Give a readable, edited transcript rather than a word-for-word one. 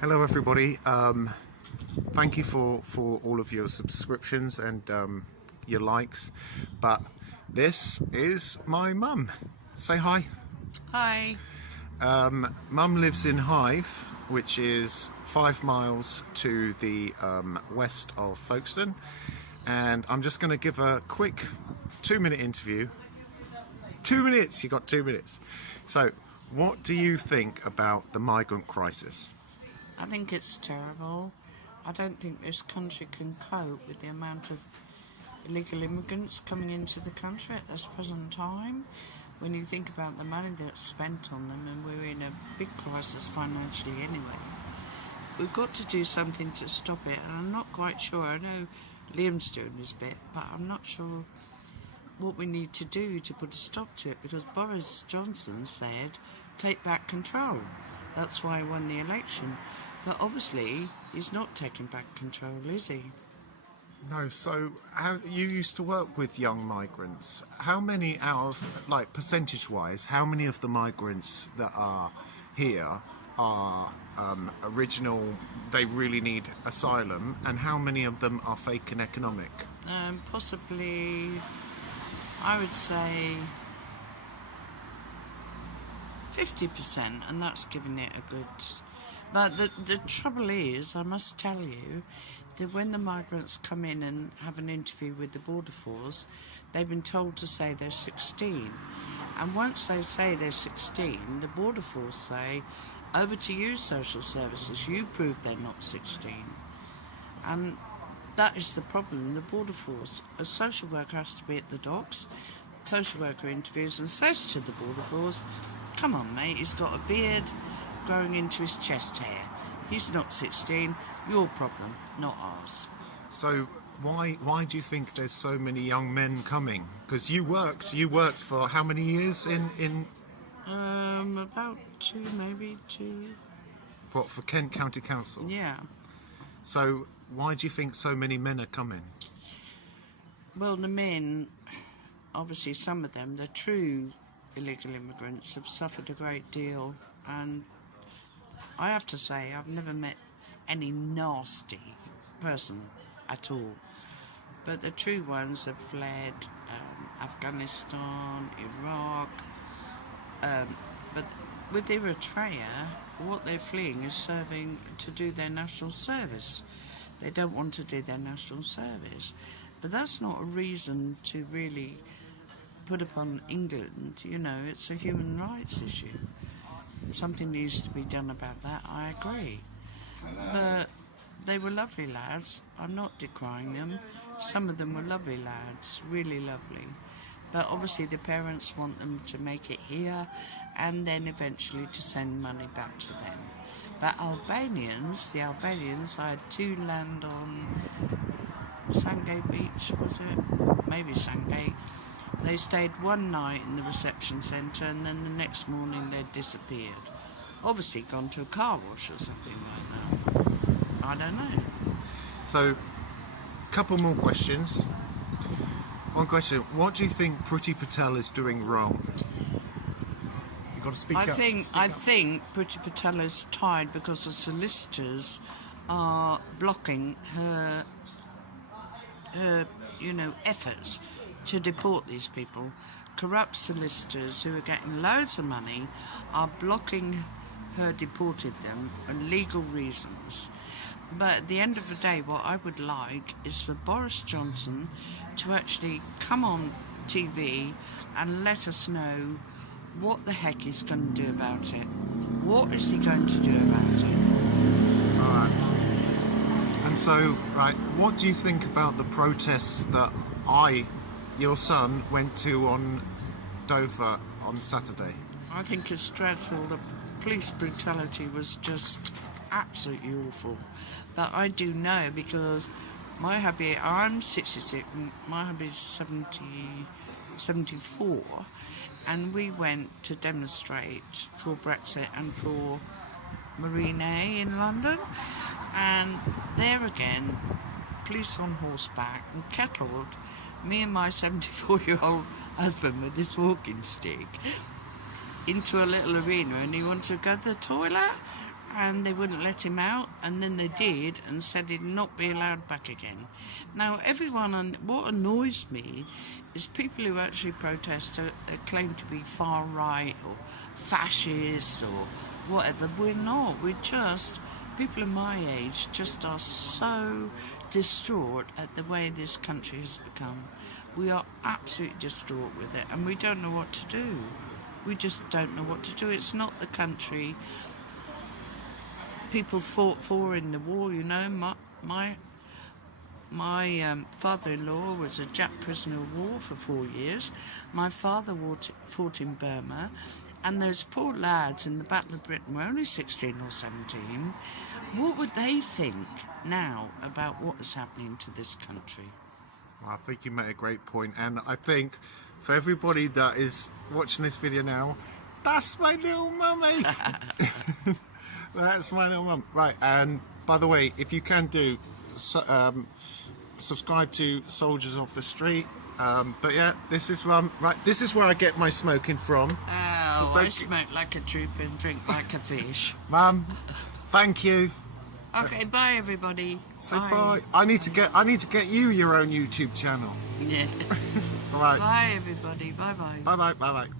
Hello everybody, thank you for all of your subscriptions and your likes, but this is my mum. Say hi. Hi. Mum lives in Hythe, which is 5 miles to the west of Folkestone, and I'm just going to give a quick 2-minute interview. 2 minutes, you got 2 minutes. So, what do you think about the migrant crisis? I think it's terrible. I don't think this country can cope with the amount of illegal immigrants coming into the country at this present time. When you think about the money that's spent on them, and we're in a big crisis financially anyway, we've got to do something to stop it, and I'm not quite sure. I know Liam's doing his bit, but I'm not sure what we need to do to put a stop to it, because Boris Johnson said take back control. That's why he won the election. But obviously he's not taking back control, is he? No. So how you used to work with young migrants, how many out of, like, percentage wise, how many of the migrants that are here are original, they really need asylum, and how many of them are fake and economic? Possibly, I would say 50%, and that's giving it a good... But the trouble is, I must tell you, that when the migrants come in and have an interview with the Border Force, they've been told to say they're 16. And once they say they're 16, the Border Force say, over to you, social services, you prove they're not 16. And that is the problem. The Border Force, a social worker has to be at the docks, social worker interviews and says to the Border Force, come on mate, he's got a beard growing into his chest hair. He's not 16, your problem, not ours. So why do you think there's so many young men coming? Because you worked for how many years in About maybe two. What, for Kent County Council? Yeah. So why do you think so many men are coming? Well, the men, obviously some of them, the true illegal immigrants, have suffered a great deal, and I have to say I've never met any nasty person at all, but the true ones have fled Afghanistan, Iraq, but with Eritrea, what they're fleeing is serving to do their national service. They don't want to do their national service, but that's not a reason to really put upon England. You know, it's a human rights issue. Something needs to be done about that, I agree. But they were lovely lads, I'm not decrying them. Some of them were lovely lads, really lovely. But obviously the parents want them to make it here and then eventually to send money back to them. But the Albanians, I had two land on Sandgate Beach, was it? Maybe Sandgate. They stayed one night in the reception centre and then the next morning they'd disappeared. Obviously gone to a car wash or something like that. I don't know. So, couple more questions. One question, what do you think Priti Patel is doing wrong? You've got to speak up. I think Priti Patel is tired because the solicitors are blocking her efforts to deport these people. Corrupt solicitors who are getting loads of money are blocking her deporting them for legal reasons. But at the end of the day, what I would like is for Boris Johnson to actually come on TV and let us know what the heck he's going to do about it. What is he going to do about it? Alright. And so, right, what do you think about the protests that your son, went to on Dover on Saturday? I think it's dreadful. The police brutality was just absolutely awful. But I do know, because my hubby, I'm 66, my hubby's 74, and we went to demonstrate for Brexit and for Marine A in London, and there again, police on horseback and kettled me and my 74-year-old husband with this walking stick into a little arena, and he wanted to go to the toilet. and they wouldn't let him out, and then they did and said he'd not be allowed back again. Now everyone, and what annoys me is people who actually protest are claim to be far right or fascist or whatever. We're not. We're just people of my age just are so distraught at the way this country has become. We are absolutely distraught with it, and we don't know what to do. We just don't know what to do. It's not the country people fought for in the war, you know. My father-in-law was a Jap prisoner of war for 4 years. My father fought in Burma, and those poor lads in the Battle of Britain were only 16 or 17. What would they think now about what is happening to this country? Well, I think you made a great point, and I think for everybody that is watching this video now, that's my little mummy. That's my little mum. Right, and by the way, if you can do, subscribe to Soldiers Off the Street. But yeah, this is right. This is where I get my smoking from. Oh, I smoke like a trooper and drink like a fish. Mum, thank you. Okay, bye everybody. Say bye. I need to get you your own YouTube channel. Yeah. All right. Bye everybody. Bye bye. Bye bye. Bye bye.